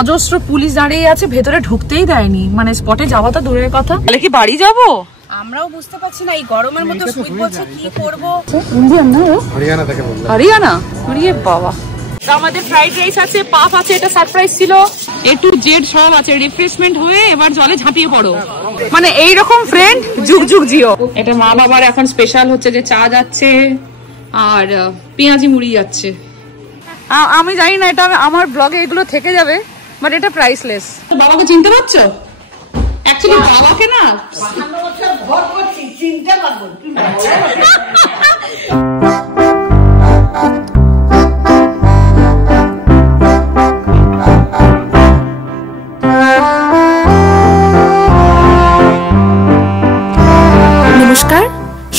অজস্র পুলিশ দাঁড়িয়ে আছে, ভেতরে ঢুকতেই দেয়নি, মানে স্পটে যাওয়া তো দূরের কথা। তাহলে কি বাড়ি যাবো? আমরাও বুঝতে পারছি না, এই গরমের মধ্যে সুইট বলছে কি করবো। ইন্ডিয়ান না, হরিয়ানা থেকে বললাম। হরিয়ানা? আরে বাবা। আমাদের ফ্রাইড রাইস আছে, পাফ আছে, এটা সারপ্রাইজ ছিল। A to Z সব আছে, রিফ্রেশমেন্ট হয়ে এবার জলে ঝাঁপিয়ে পড়ো, মানে এইরকম ফ্রেন্ড যুগ যুগ জিও। এটা মা বাবার এখন স্পেশাল হচ্ছে যে চা যাচ্ছে আর পেঁয়াজি মুড়ি যাচ্ছে। আমি জানি না এটা আমার ব্লগে এগুলো থেকে যাবে, বাট এটা প্রাইসলেস। বাবাকে চিনতে পারছো? অ্যাকচুয়ালি বাবাকে না চিনতে পারবো। নমস্কার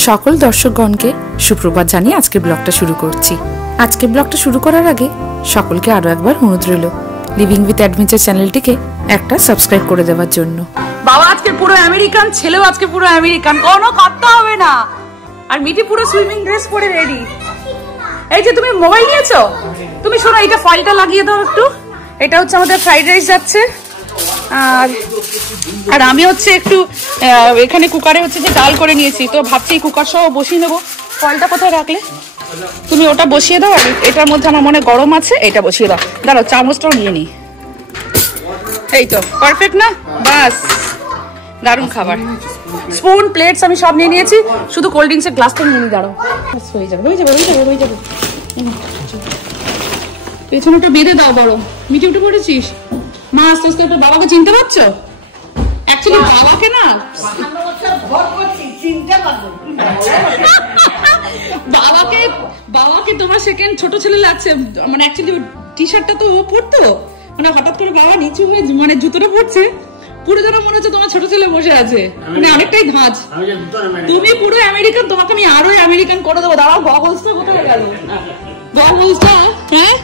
সকল দর্শকগণকে সুপ্রভাত জানিয়ে আজকের ব্লগটা শুরু করছি। আজকের ব্লগটা শুরু করার আগে সকলকে আরো একবার অনুরোধ রইল লিভিং উইথ অ্যাডভেঞ্চার চ্যানেলটিকে একটা সাবস্ক্রাইব করে দেওয়ার জন্য। বাবা আজকে পুরো আমেরিকান, ছেলেও আজকে পুরো আমেরিকান, কোনো কথা হবে না। আর মিঠি পুরো সুইমিং ড্রেস পরে রেডি। এই যে তুমি মোবাইল নিয়েছো, তুমি শোনো এটা ফয়েলটা লাগিয়ে দাও একটু। এটা হচ্ছে আমাদের ফ্রাইড রাইস যাচ্ছে, আর আমি হচ্ছে একটু এখানে কুকারে হচ্ছে যে ডাল করে নিয়েছি, তো ভাবছি কুকার সহ বসিয়ে নেবো। ফয়েলটা কোথায় রাখলে? তুমি ওটা বসিয়ে দাও, আর এটার মধ্যে আমার মনে গরম আছে, এটা বসিয়ে দাও। দাঁড়াও চামচটাও নিয়ে নিই। এই তো পারফেক্ট না? বাস দারুণ খাবার। স্পুন প্লেটস আমি সব নিয়ে নিয়েছি, শুধু কোল্ড ড্রিঙ্কসের গ্লাসটা নিয়ে নিই। দাঁড়াও, হয়ে যাবে হয়ে যাবে হয়ে যাবে হয়ে যাবে। পেছনটা বেঁধে দাও বড়। মিটি উঠে পড়েছিস? মা আস্তে আস্তে বাবাকে চিনতে পারছো? অ্যাকচুয়ালি বাবাকে না বাবাকে তোমার সেকেন্ড ছোট ছেলে লাগছে, মানে অ্যাকচুয়ালি টি শার্টটা তো ও পরতো, মানে হঠাৎ করে বাবা নিচু হয়ে মানে জুতোটা পড়ছে, পুরো যেন মনে হচ্ছে তোমার ছোট ছেলে বসে আছে, মানে অনেকটাই ধাঁচ। তুমি পুরো আমেরিকান, তোমাকে আমি আরো আমেরিকান করে দেবো। দাঁড়াও, গগলসটা কোথায় গেল? গগলসটা, হ্যাঁ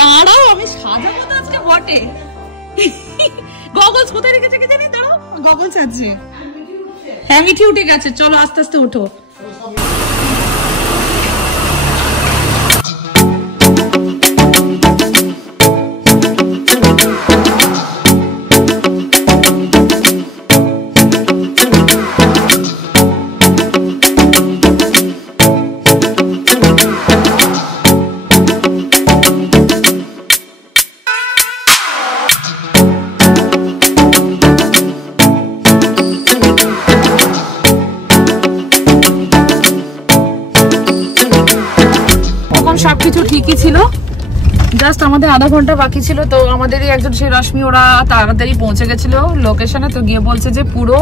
দাঁড়াও আমি সাজাবো তো আজকে বটে। গগলস কোথায় রেখেছে কে জানি? দাঁড়াও, গগলস আছে। হ্যাঁ মিঠি উঠে গেছে, চলো আস্তে আস্তে ওঠো। সবকিছু ঠিকই ছিল, জাস্ট আমাদের আধা ঘন্টা বাকি ছিল। তো আমাদেরই একজন সেই রশ্মি, ওরা তাড়াতাড়ি পৌঁছে গেছিল লোকেশনে। তো গিয়ে বলছে যে পুরো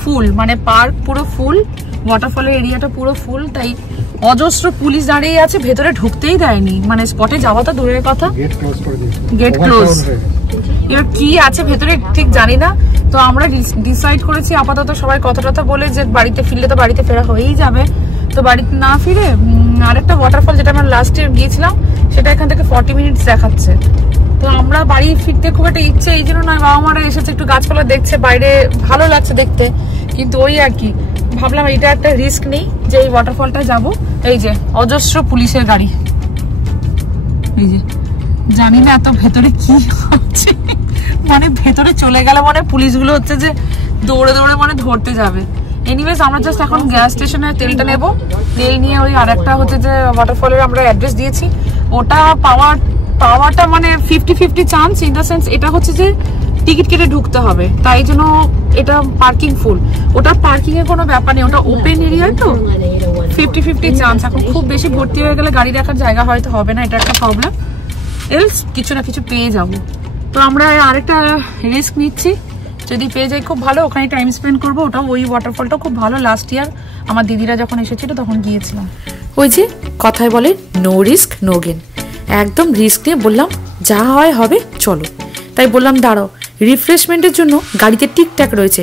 ফুল, মানে পার্ক পুরো ফুল, ওয়াটারফলের এরিয়াটা পুরো ফুল, তাই অজস্র পুলিশ দাঁড়িয়ে আছে, ভেতরে ঢুকতেই দেয়নি, মানে স্পটে যাওয়া তো দূরের কথা, গেট ক্লোজ। এবার কি আছে ভেতরে ঠিক জানি না। তো আমরা ডিসাইড করেছি আপাতত সবাই কথা টথা বলে যে বাড়িতে ফিরলে তো বাড়িতে ফেরা হয়েই যাবে, তো বাড়িতে না ফিরে আরেকটা ওয়াটারফল যেটা আমরা লাস্ট ইয়ার গিয়েছিলাম সেটা এখান থেকে 40 মিনিটস দেখাচ্ছে। তো আমরা বাড়ি ফিরতে খুব একটা ইচ্ছে এই জন্য না, বাবা মারা এসেছে একটু গাছপালা দেখছে, বাইরে ভালো লাগছে দেখতে, কিন্তু ওই আর কি ভাবলাম এটা একটা রিস্ক নেই যে এই ওয়াটারফলটা যাবো। এই যে অজস্র পুলিশের গাড়ি, এই যে জানি না এত ভেতরে কি হচ্ছে, মানে ভেতরে চলে গেলে মানে পুলিশগুলো হচ্ছে যে দৌড়ে দৌড়ে মানে ধরতে যাবে। এনিওয়েজ আমরা জাস্ট এখন গ্যাস স্টেশনে তেলটা নেবো, তেল নিয়ে ওই আরেকটা হচ্ছে যে ওয়াটারফলের আমরা অ্যাড্রেস দিয়েছি, ওটা পাওয়াটা মানে 50-50 চান্স, ইন দ্য সেন্স এটা হচ্ছে যে টিকিট কেটে ঢুকতে হবে, তাই জন্য এটা পার্কিং ফুল। ওটা পার্কিং এর কোনো ব্যাপার নেই, ওটা ওপেন এরিয়া, তো 50-50 চান্স। এখন খুব বেশি ভর্তি হয়ে গেলে গাড়ি রাখার জায়গা হয়তো হবে না, এটা একটা প্রবলেম। এলস কিছু না কিছু পেয়ে যাবো। তো আমরা আরেকটা রিস্ক নিচ্ছি, যদি পেয়ে যাই খুব ভালো, ওখানে টাইম স্পেন্ড করবো। ওটা ওই ওয়াটারফলটা খুব ভালো, লাস্ট ইয়ার আমার দিদিরা যখন এসেছিল তখন গিয়েছিলাম। ওই যে কথায় বলে নো রিস্ক নো গেন, একদম রিস্ক নিয়ে বললাম যা হয় হবে চলো। তাই বললাম দাঁড়াও, রিফ্রেশমেন্টের জন্য গাড়িতে টিকটাক রয়েছে,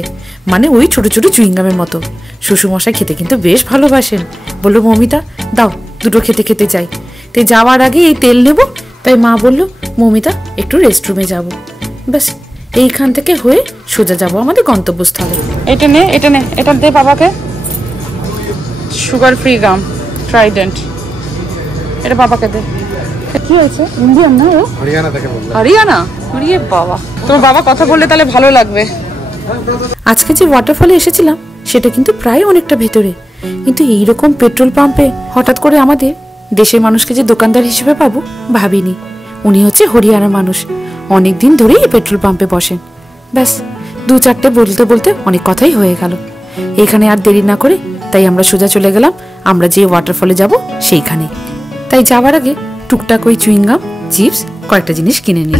মানে ওই ছোট ছোট চুইংগামের মতো। শ্বশুরমশাই খেতে কিন্তু বেশ ভালোবাসেন, বললো মমিতা দাও দুটো খেতে খেতে যাই। তাই যাওয়ার আগে এই তেল নেব, তাই মা বললো মমিতা একটু রেস্টরুমে যাব, ব্যাস এইখান থেকে হয়ে সোজা যাবো আমাদের গন্তব্যস্থলে। এটা নে এটা নে, এটা দে বাবাকে, সুগার ফ্রি গাম ট্রাইডেন্ট, এটা বাবাকে দে। কি হয়েছে? ইন্ডিয়ান না ও? হরিয়ানা থেকে বললাম। হরিয়ানা? আরে বাবা, তোর বাবা কথা বললে তাহলে ভালো লাগবে। আজকে যে ওয়াটারফলে এসেছিলাম সেটা কিন্তু প্রায় অনেকটা ভেতরে, কিন্তু এইরকম পেট্রোল পাম্পে হঠাৎ করে আমাদের দেশের মানুষকে যে দোকানদার হিসেবে পাবো ভাবিনি। উনি হচ্ছে হরিয়ানার মানুষ, অনেক দিন ধরেই এই পেট্রোল পাম্পে বসেন। ব্যাস 2-4টে বলতে বলতে অনেক কথাই হয়ে গেল। এখানে আর দেরি না করে তাই আমরা সোজা চলে গেলাম আমরা যে ওয়াটারফলে যাব সেইখানে। তাই যাওয়ার আগে টুকটাক ওই চুইংগাম, চিপস, কয়েকটা জিনিস কিনে নিই।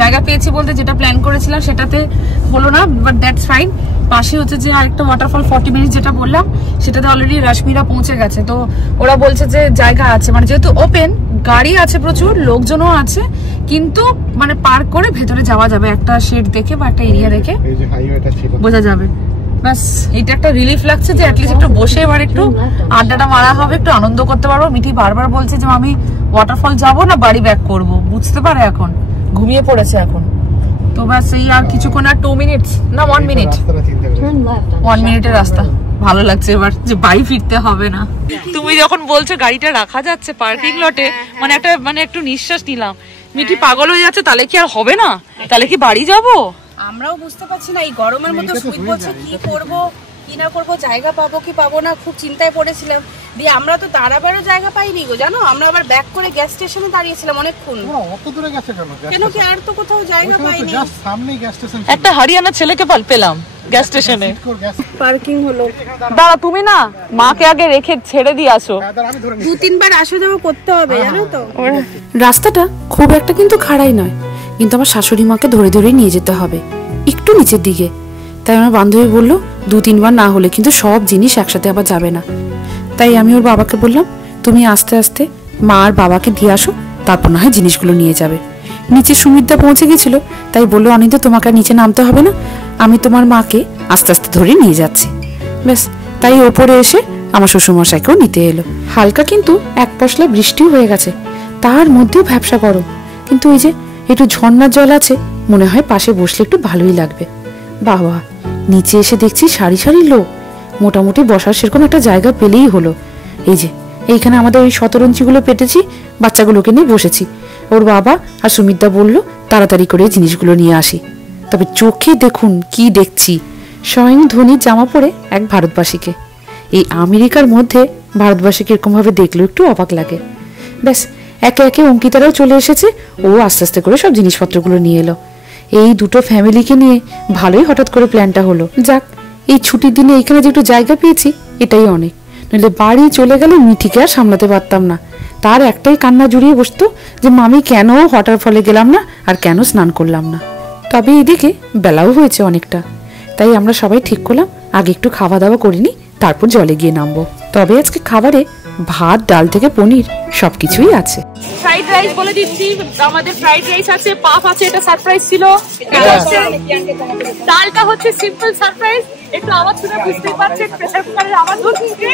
জায়গা পেয়েছি বলতে যেটা প্ল্যান করেছিলাম সেটাতে হলো না, বাট দ্যাটস ফাইন। পাশে হচ্ছে যে আরেকটা ওয়াটারফল 40 মিনিট যেটা বললাম সেটাতে অলরেডি রশ্মিরা পৌঁছে গেছে। তো ওরা বলছে যে জায়গা আছে, মানে যেহেতু ওপেন, গাড়ি আছে প্রচুর, লোকজনও আছে, কিন্তু মানে পার্ক করে ভেতরে যাওয়া যাবে একটা শেড দেখে বা একটা এরিয়া দেখে, বোঝা যাবে। ব্যাস এটা একটা রিলিফ লাগছে যে অ্যাটলিস্ট একটু বসে এবার একটু আড্ডাটা মারা হবে, একটু আনন্দ করতে পারবো। মিঠি বারবার বলছে যে আমি ওয়াটারফল যাবো না বাড়ি ব্যাক করবো, বুঝতে পারে এখন, ঘুমিয়ে পড়েছে এখন। তো ব্যাস এই আর কিছুক্ষণ, আর 2 মিনিটস না 1 মিনিট, 1 মিনিটের রাস্তা। ভালো লাগছে এবার যে বাড়ি ফিরতে হবে না। তুমি যখন বলছো গাড়িটা রাখা যাচ্ছে পার্কিং লটে, মানে একটু নিঃশ্বাস নিলাম। মিঠি পাগল হয়ে যাচ্ছে, তাহলে কি আর হবে না? তাহলে কি বাড়ি যাবো? আমরাও বুঝতে পারছি না, এই গরমের মধ্যে সুইট বলছে কি করব কি না করবো, জায়গা পাবো কি পাবো না, খুব চিন্তায় পড়েছিলাম। দিয়ে আমরা তো দাঁড়াবারও জায়গা পাইনি গো, জানো, আমরা আবার ব্যাক করে গ্যাস স্টেশনে দাঁড়িয়েছিলাম অনেকক্ষণ। অত দূরে গেছে কেন কি আর তো কোথাও জায়গা পাইনি। সামনেই গ্যাস স্টেশন, একটা হরিয়ানা ছেলেকে পেলাম গ্যাস স্টেশনে, পার্কিং হলো। দাঁড়া তুমি না মাকে আগে রেখে ছেড়ে দিয়ে আসো, 2-3 বার আসা যাওয়া করতে হবে জানো তো। রাস্তাটা খুব একটা কিন্তু খাড়াই নয়, কিন্তু আমার শাশুড়ি মাকে ধরে ধরে নিয়ে যেতে হবে একটু নিচের দিকে। তাই আমার বান্ধবী বললো 2-3 বার না হলে কিন্তু সব জিনিস একসাথে আবার যাবে না। তাই আমি ওর বাবাকে বললাম তুমি আস্তে আস্তে মা আর বাবাকে দিয়ে আসো, তারপর না হয় জিনিসগুলো নিয়ে যাবে। নিচে সুমিত্রা পৌঁছে গেছিল, তাই বললো অনিতা তোমাকে নিচে নামতে হবে না, আমি তোমার মাকে আস্তে আস্তে ধরে নিয়ে যাচ্ছি। ব্যাস তাই ওপরে এসে আমার শ্বশুরমশাইকেও নিতে এলো। হালকা কিন্তু এক পশলা বৃষ্টিও হয়ে গেছে, তার মধ্যেও ভ্যাপসা গরম, কিন্তু ওই যে একটু ঝর্ণার জল আছে, মনে হয় পাশে বসলে একটু ভালোই লাগবে। বাবা, নিচে এসে দেখছি সারি সারি লোক, মোটামুটি বসার সেরকম একটা জায়গা পেলেই হলো। এই যে এইখানে আমাদের ওই শতরঞ্চিগুলো পেটেছি, বাচ্চাগুলোকে নিয়ে বসেছি। ওর বাবা আর সুমিত্রা বলল তাড়াতাড়ি করে জিনিসগুলো নিয়ে আসি। তবে চোখে দেখুন কি দেখছি, স্বয়ং ধোনির জামা পরে এক ভারতবাসীকে। এই আমেরিকার মধ্যে ভারতবাসীকে এরকম ভাবে দেখলেও একটু অবাক লাগে। ব্যাস একে একে অঙ্কিতারাও চলে এসেছে, ও আস্তে আস্তে করে সব জিনিসপত্রগুলো নিয়ে এলো। এই দুটো ফ্যামিলিকে নিয়ে ভালোই হঠাৎ করে প্ল্যানটা হলো। যাক, এই ছুটির দিনে এখানে যে একটু জায়গা পেয়েছি এটাই অনেক, নইলে বাড়ি চলে গেলে মিঠিকে আর সামলাতে পারতাম না। তার একটাই কান্না জুড়িয়ে বসতো যে মামি কেন ওয়াটারফলে গেলাম না আর কেন স্নান করলাম না। তবে এদিকে বেলাও হয়েছে অনেকটা, তাই আমরা সবাই ঠিক করলাম আগে একটু খাওয়া দাওয়া করিনি, তারপর জলে গিয়ে নামবো। তবে আজকে খাবারে ভাত, ডাল থেকে পনির সবকিছুই আছে। ফ্রাইড রাইস বলে দিচ্ছি, আমাদের ফ্রাইড রাইস আছে, পাপ আছে, এটা সারপ্রাইজ ছিল। ডালটা হচ্ছে সিম্পল সারপ্রাইজ, একটু আওয়াজ শুনে বুঝতেই পারছেন প্রেসার কুকারের আওয়াজ হচ্ছে।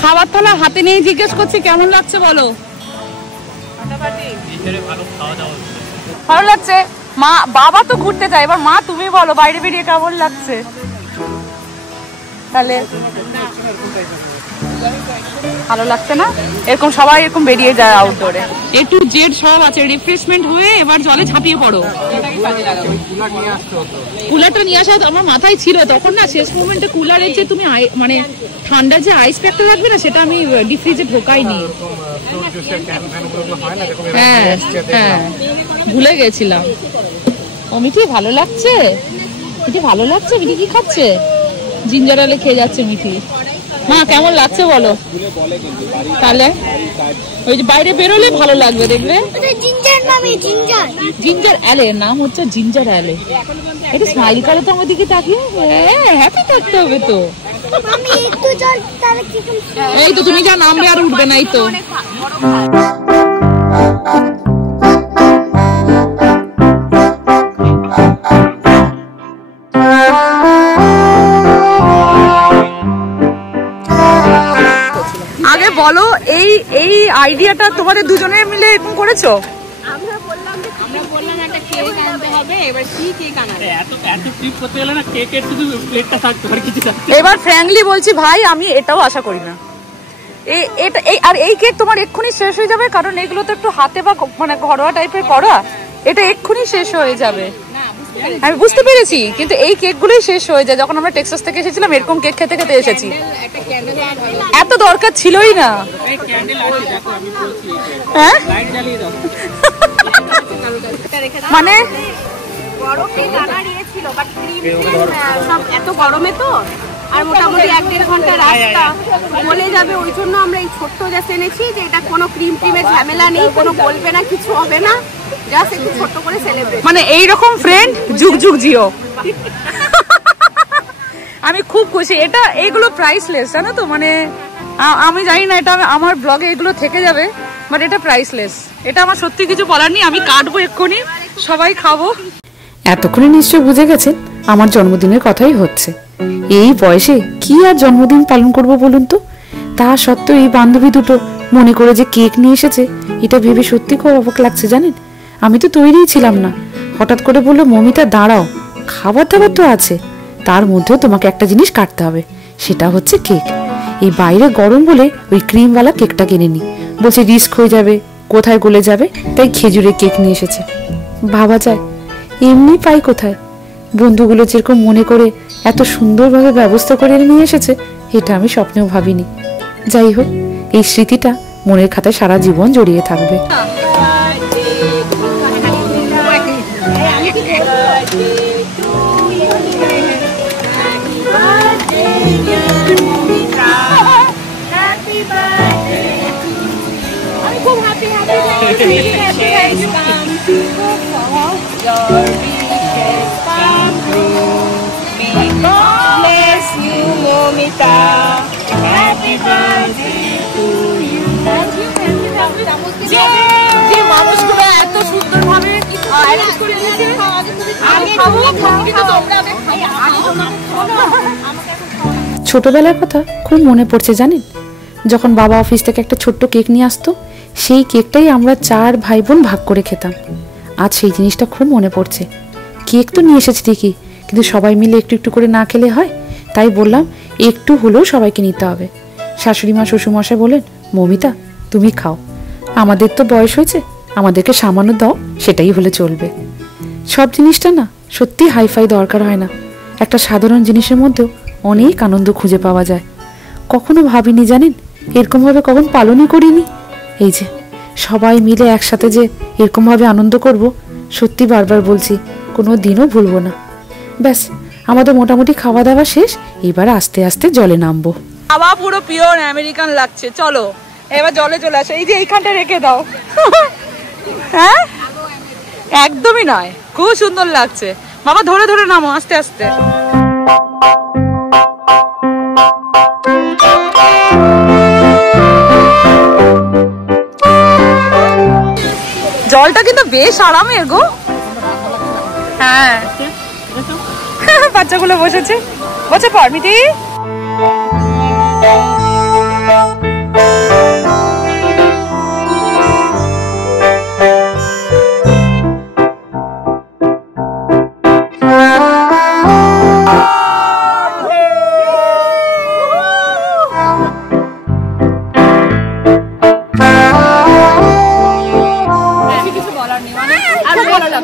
খাবার থালা হাতে নিয়ে জিজ্ঞেস করছি কেমন লাগছে বলো। ভালো লাগছে। মা বাবা তো ঘুরতে যায়, এবার মা তুমি বলো বাইরে বেরিয়ে কেমন লাগছে। তাহলে ভালো লাগছে না? এরকম সবাই এরকম বেরিয়ে যায় আউটডোরে, A to Z সব আছে, রিফ্রেশমেন্ট হয়ে এবার জলে ঝাঁপিয়ে পড়ো। কুলারটা নিয়ে আসা আমার মাথায় ছিল তখন না, শেষ মোমেন্টে কুলারের যে তুমি মানে ঠান্ডার যে আইস প্যাকটা রাখবে না, সেটা আমি ডিপ ফ্রিজে ঢোকাইনি। হ্যাঁ হ্যাঁ ভুলে গেছিলাম। ও মিঠি ভালো লাগছে, মিঠি ভালো লাগছে। মিঠি কি খাচ্ছে? জিঞ্জার এলে খেয়ে যাচ্ছে মিঠি। মা কেমন লাগছে বলো। তাহলে ওই যে বাইরে বেরোলে ভালো লাগবে, দেখবে। জিঞ্জার এলে নাম হচ্ছে জিঞ্জার এলে। একটু স্মাইল করো তো আমার দিকে তাকিয়ে, হ্যাপি থাকতে হবে তো। এই তো তুমি যা নামবে আর উঠবে না। এই তো আগে বলো, এই আইডিয়াটা তোমাদের দুজনের মিলে এরকম করেছো? আমরা বললাম একটা কেক আনতে হবে, হবে এবার কি কেক আনাবে এত ট্রিপ করতে গেলে না কেকের শুধু প্লেটটা থাকতো আর কিছু থাকতো। এবার ফ্র্যাঙ্কলি বলছি ভাই, আমি এটাও আশা করি না এই কেক তোমার এক্ষুনি শেষ হয়ে যাবে, কারণ এগুলো তো একটু হাতে বা মানে ঘরোয়া টাইপের করা, এটা এক্ষুনি শেষ হয়ে যাবে। আমি বুঝতে পেরেছি, কিন্তু এই কেক গুলোই শেষ হয়ে যায়। যখন আমরা টেক্সাস থেকে এসেছিলাম এরকম কেক খেতে খেতে এসেছি, এত দরকার ছিলই না। হ্যাঁ মানে বড় কেক আনার ইয়ে ছিল, বাট ক্রিম সব এত গরমে তো, আর মোটামুটি 1-1.5 ঘন্টা রাস্তা বলে যাবে, ওই জন্য আমরা এই ছোট্ট জাস্ট এনেছি, যে এটা কোনো ক্রিমের ঝামেলা নেই, কোনো বলবে না, কিছু হবে না, জাস্ট একটু ছোট্ট করে সেলিব্রেট। মানে এইরকম ফ্রেন্ড যুগ যুগ জিও। আমি খুব খুশি, এটা এইগুলো প্রাইসলেস, জানো তো, মানে আমি জানি না এটা আমার ব্লগে এগুলো থেকে যাবে, বাট এটা প্রাইসলেস। এটা আমার সত্যি কিছু বলার নেই, আমি কাটবো এক্ষুনি, সবাই খাবো। এতক্ষণে নিশ্চয় বুঝে গেছেন আমার জন্মদিনের কথাই হচ্ছে। এই বয়সে কি আর জন্মদিন পালন করব বলুন তো? তা সত্ত্বেও এই বান্ধবী দুটো মনে করে যে কেক নিয়ে এসেছে, এটা ভেবে সত্যি খুব অবাক লাগছে জানেন। আমি তো তৈরিই ছিলাম না, হঠাৎ করে বললো মমিতা দাঁড়াও, খাবার দাবার তো আছে, তার মধ্যেও তোমাকে একটা জিনিস কাটতে হবে, সেটা হচ্ছে কেক। এই বাইরে গরম বলে ওই ক্রিমওয়ালা কেকটা কিনে নি, বলছে রিস্ক হয়ে যাবে, কোথায় গলে যাবে, তাই খেজুরের কেক নিয়ে এসেছে। ভাবা যায় এমনি পাই কোথায়? বন্ধুগুলো যেরকম মনে করে এত সুন্দরভাবে ব্যবস্থা করে নিয়ে এসেছে, এটা আমি স্বপ্নেও ভাবিনি। যাই হোক, এই স্মৃতিটা মনের খাতায় সারা জীবন জড়িয়ে থাকবে। যে মানুষগুলো এত সুন্দরভাবে অ্যারেঞ্জ করে দিয়েছে, ছোটবেলার কথা খুব মনে পড়ছে জানেন, যখন বাবা অফিস থেকে একটা ছোট্ট কেক নিয়ে আসতো, সেই কেকটাই আমরা 4 ভাই বোন ভাগ করে খেতাম। আজ সেই জিনিসটা খুব মনে পড়ছে। কেক তো নিয়ে এসেছে ঠিকই, কিন্তু সবাই মিলে একটু একটু করে না খেলে হয়, তাই বললাম একটু হলেও সবাইকে নিতে হবে। শাশুড়ি মা শ্বশুরমশাই বলেন, মমিতা তুমি খাও, আমাদের তো বয়স হয়েছে, আমাদেরকে সামান্য দাও, সেটাই হলে চলবে। সব জিনিসটা না সত্যি হাইফাই দরকার হয় না, একটা সাধারণ জিনিসের মধ্যেও অনেক আনন্দ খুঁজে পাওয়া যায়। কখনো ভাবিনি জানেন, এরকমভাবে কখন পালনই করিনি। এই যে সবাই মিলে একসাথে যে এরকমভাবে আনন্দ করব, সত্যি বারবার বলছি কোনো দিনও ভুলবো না। ব্যাস আমাদের মোটামুটি খাওয়া দাওয়া শেষ, এবার আস্তে আস্তে জলে নামবো। খাওয়া পুরো পিওর আমেরিকান লাগছে। চলো এবার জলে চলে আসো, এই যে এইখানটা রেখে দাও। হ্যাঁ একদমই নয়, খুব সুন্দর লাগছে। বাবা ধরে ধরে নামো আস্তে আস্তে। জলটা কিন্তু বেশ আরামের গো। হ্যাঁ বাচ্চাগুলো বসেছে, বসে পড় মিটি।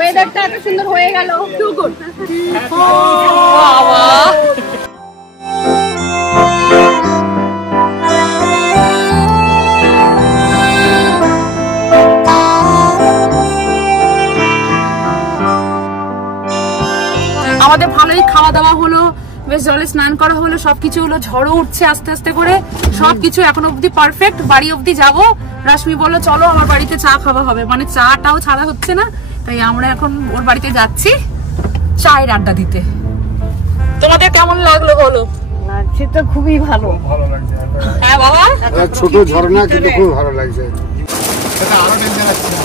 ওয়েদারটা এত সুন্দর হয়ে গেল, টু গুড। বাবা আমাদের ভালোই খাওয়া দাওয়া হলো, বেশ জলে স্নান করা হলো, সবকিছু হলো, ঝড়ও উঠছে আস্তে আস্তে করে, সবকিছু এখন অব্দি পারফেক্ট। বাড়ি অব্দি যাবো, রাশ্মি বললো চলো আমার বাড়িতে চা খাওয়া হবে, মানে চাটাও ছাড়া হচ্ছে না, তাই আমরা এখন ওর বাড়িতে যাচ্ছি চায়ের আড্ডা দিতে। তোমাদের কেমন লাগলো বলো? লাগছে তো খুবই ভালো। ভালো লাগছে। হ্যাঁ বাবা, ছোট ঝর্ণা কিন্তু খুব ভালো লাগছে। এটা আরো ডেঞ্জারাস ছিল।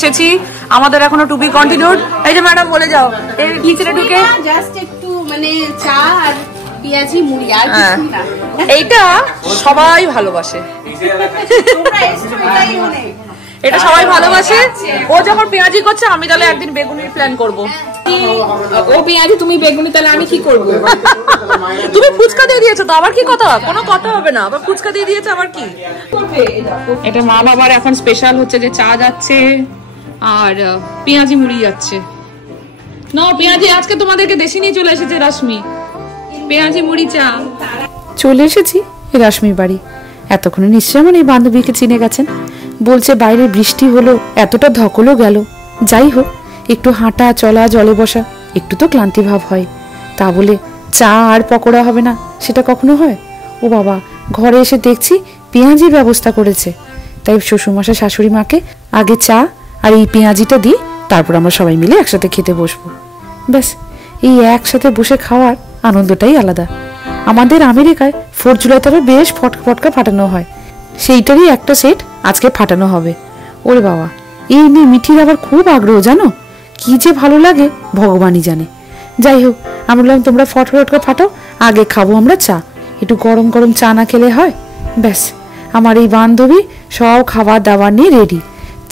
এসেছি, আমাদের এখনো টু বি কন্টিনিউড। এই যে ম্যাডাম বলে যাও, এই কিচেনে ঢুকে জাস্ট একটু মানে চা আর পেঁয়াজি মুড়ি আর কিছু না। এইটা সবাই ভালোবাসে, তোমরা এসছো এটাই অনেক। এটা সবাই ভালোবাসে। ও যখন পেঁয়াজি করছে আমি তাহলে একদিন বেগুনির প্ল্যান করবো। ও পেঁয়াজি তুমি বেগুনি, তাহলে আমি কি করবো? তুমি ফুচকা দিয়ে দিয়েছো তো আবার কি কথা? কোনো কথা হবে না, আবার ফুচকা দিয়ে দিয়েছো আবার কি? এটা মা বাবার এখন স্পেশাল হচ্ছে যে চা যাচ্ছে আর পেঁয়াজি মুড়ি যাচ্ছে। না পেঁয়াজি আজকে তোমাদেরকে দেশি নিয়ে চলে এসেছে রশ্মি, পেঁয়াজি মুড়ি চা। চলে এসেছি রাশ্মির বাড়ি। এতক্ষণে নিশ্চয় আমার এই বান্ধবীকে চিনে গেছেন। বলছে বাইরে বৃষ্টি হলো, এতটা ধকলও গেল, যাই হোক একটু হাঁটা চলা জলে বসা একটু তো ক্লান্তি ভাব হয়, তা বলে চা আর পকোড়া হবে না সেটা কখনো হয়? ও বাবা, ঘরে এসে দেখছি পেঁয়াজি ব্যবস্থা করেছে। তাই শ্বশুরমশাই শাশুড়ি মাকে আগে চা আর এই পেঁয়াজিটা দিই, তারপর আমরা সবাই মিলে একসাথে খেতে বসবো। ব্যাস, এই একসাথে বসে খাওয়ার আনন্দটাই আলাদা। আমাদের আমেরিকায় 4 জুলাই তবে বেশ ফটকা ফটকা ফাটানো হয়, সেইটারই একটা সেট আজকে ফাটানো হবে। ওরে বাবা, এই নিয়ে মিঠির আবার খুব আগ্রহ, জানো কি যে ভালো লাগে ভগবানই জানে। যাই হোক, আমরা বললাম তোমরা ফটকা ফাটাও, আগে খাবো আমরা চা। একটু গরম গরম চা না খেলে হয়? ব্যাস, আমার এই বান্ধবী সব খাবার দাবার নিয়ে রেডি।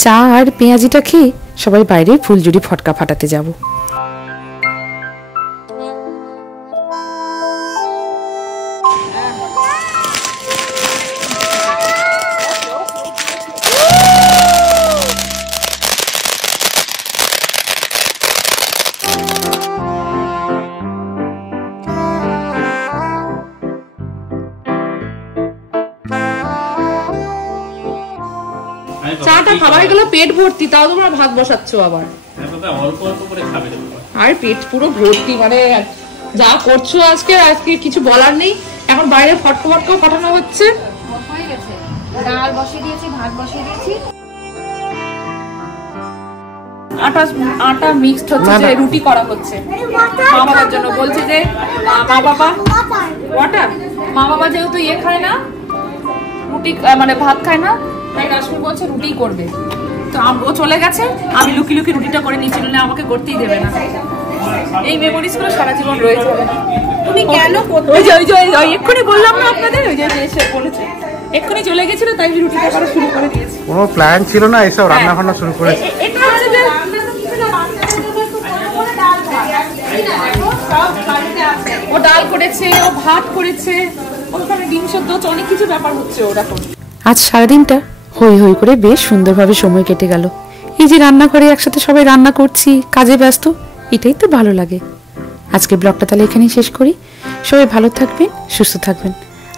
চা আর পেঁয়াজিটা খেয়ে সবাই বাইরে ফুলঝুরি ফটকা ফাটাতে যাবো। চাটা খাবার গেলো পেট ভর্তি, তাও তোমরা ভাত বসাচ্ছ আবার। অল্প অল্প করে খাবে। আর পেট পুরো ভর্তি, মানে যা করছো আজকে আজকে কিছু বলার নেই। এখন বাইরে ফটকা ফটকা ফাটানো হচ্ছে। হয়ে গেছে, ডাল বসিয়ে দিয়েছি, ভাত বসিয়ে দিয়েছি। আটা মিক্সড হচ্ছে, যে রুটি করা হচ্ছে মা বাবার জন্য। বলছে যে মা বাবা যেহেতু ইয়ে খায় না, রুটি মানে ভাত খায় না, তাই রাশমি বলছে রুটি করবে। তো ও চলে গেছে, আমি লুকি লুকি রুটিটা করে নিচ্ছিল, না আমাকে করতেই দেবে না। এই মেমোরিজ গুলো সারা জীবন রয়ে যাবে। তুমি কেন এক্ষুনি বললাম না আপনাদের, ওই যে এসে বলেছে এক্ষুনি চলে গেছিল, তাই আমি রুটিটা করা শুরু করে দিয়েছি। কোনো প্ল্যান ছিল না, এসব রান্না বান্না শুরু করেছে। এটা হচ্ছে যে ও ডাল করেছে, ও ভাত করেছে, ওখানে ডিম সেদ্ধ হচ্ছে, অনেক কিছু ব্যাপার হচ্ছে ওর এখন। আজ সারাদিনটা হই হই করে বেশ সুন্দরভাবে সময় কেটে গেল। এই যে রান্নাঘরে একসাথে সবাই রান্না করছি, কাজে ব্যস্ত, এটাই তো ভালো লাগে। আজকে ব্লগটা তাহলে এখানেই শেষ করি। সবাই ভালো থাকবেন, সুস্থ থাকবেন।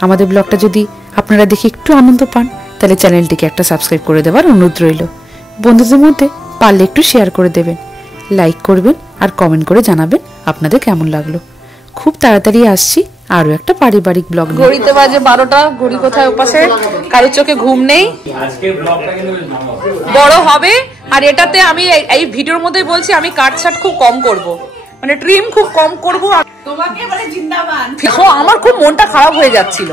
আমাদের ব্লগটা যদি আপনারা দেখে একটু আনন্দ পান, তাহলে চ্যানেলটিকে একটা সাবস্ক্রাইব করে দেওয়ার অনুরোধ রইল। বন্ধুদের মধ্যে পারলে একটু শেয়ার করে দেবেন, লাইক করবেন আর কমেন্ট করে জানাবেন আপনাদের কেমন লাগলো। খুব তাড়াতাড়ি আসছি আরো একটা পারিবারিক ব্লগ। ঘড়িতে বাজে 12টা, ঘড়ি কোথায় ওপাশে, কারোর চোখে ঘুম নেই। বড় হবে, আর এটাতে আমি এই ভিডিওর মধ্যে বলছি আমি কাটছাট খুব কম করব, মানে ট্রিম খুব কম করব। তোমাকে বলে জিন্দাবাদ। আমার খুব মনটা খারাপ হয়ে যাচ্ছিল।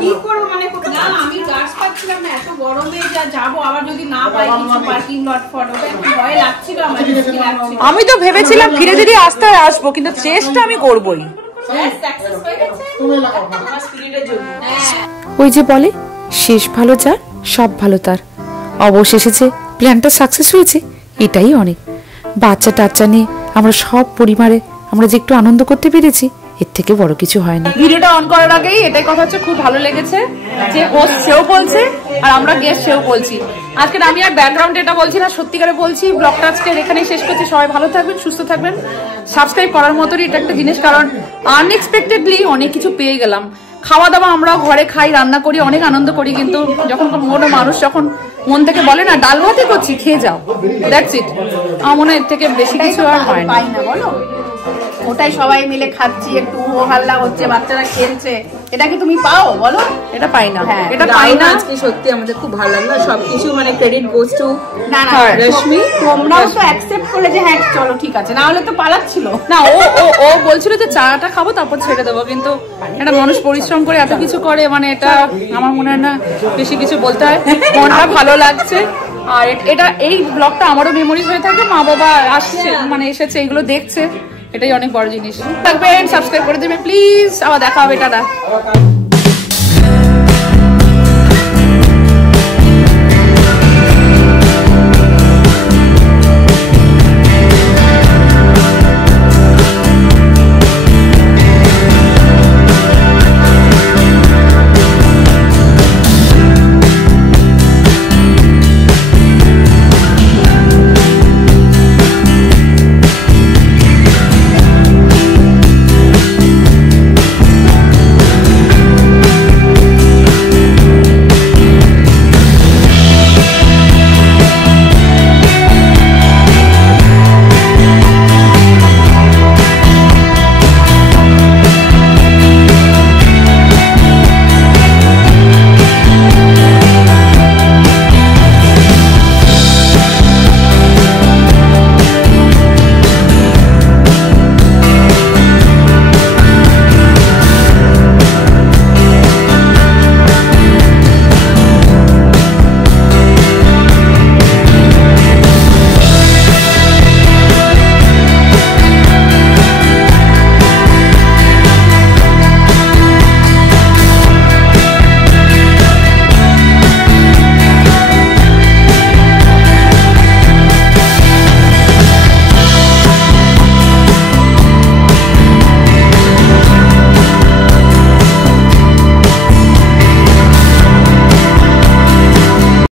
কি করবো মানে না, আমি গাছ পাচ্ছিলাম না, এত গরমে যা যাবো, আবার যদি না পাই কিছু পার্কিং লট ফট, ওটা একটু ভয় লাগছিল আমার। আমি তো ভেবেছিলাম ধীরে ধীরে আস্তে আসবো, কিন্তু চেষ্টা আমি করবোই। ওই যে বলে শেষ ভালো যার সব ভালো তার। অবশেষে যে প্ল্যানটা সাকসেস হয়েছে এটাই অনেক। বাচ্চা টাচ্চা নিয়ে আমরা সব পরিবারে আমরা যে একটু আনন্দ করতে পেরেছি, এর থেকে বড় কিছু হয় না। ভিডিওটা অন করার আগেই এটাই কথা হচ্ছে, খুব ভালো লেগেছে যে হোস্ট সেও বলছে আর আমরা গেস্ট সেও বলছি। আজকে আমি আর ব্যাকগ্রাউন্ড এটা বলছি না, সত্যিকারে বলছি। ব্লগটা আজকে এখানেই শেষ করছি। সবাই ভালো থাকবেন, সুস্থ থাকবেন। সাবস্ক্রাইব করার মতোই এটা একটা জিনিস, কারণ আনএক্সপেক্টেডলি অনেক কিছু পেয়ে গেলাম। খাওয়া দাওয়া আমরা ঘরে খাই, রান্না করি, অনেক আনন্দ করি, কিন্তু যখন কোনো মানুষ যখন মন থেকে বলে না ডাল ভাতই করছি খেয়ে যাও, দ্যাটস ইট। আমার মনে হয় এর থেকে বেশি কিছু আর হয় না। পাই না বলো, ওটাই সবাই মিলে খাচ্ছি, একটু হো হাল্লা হচ্ছে, বাচ্চারা খেলছে, এটা কি তুমি পাও বলো? এটা পাই না, হ্যাঁ, এটা পাই না। আজকে সত্যি আমাদের খুব ভালো লাগলো, সবকিছু মানে ক্রেডিট গোজ টু না না রশ্মি। তোমরাও তো অ্যাকসেপ্ট করলে যে হ্যাঁ চলো ঠিক আছে, না হলে তো পালাচ্ছিল। না ও ও ও বলছিল যে চাটা খাবো তারপর ছেড়ে দেবো, কিন্তু একটা মানুষ পরিশ্রম করে এত কিছু করে, মানে এটা আমার মনে হয় না বেশি কিছু বলতে হয়। মনটা ভালো লাগছে, আর এটা এই ব্লগটা আমারও মেমোরিজ হয়ে থাকে। মা বাবা আসছে, মানে এসেছে, এগুলো দেখছে, এটাই অনেক বড় জিনিস। থাকবেন, সাবস্ক্রাইব করে দেবেন প্লিজ। আবার দেখা হবে, টাটা।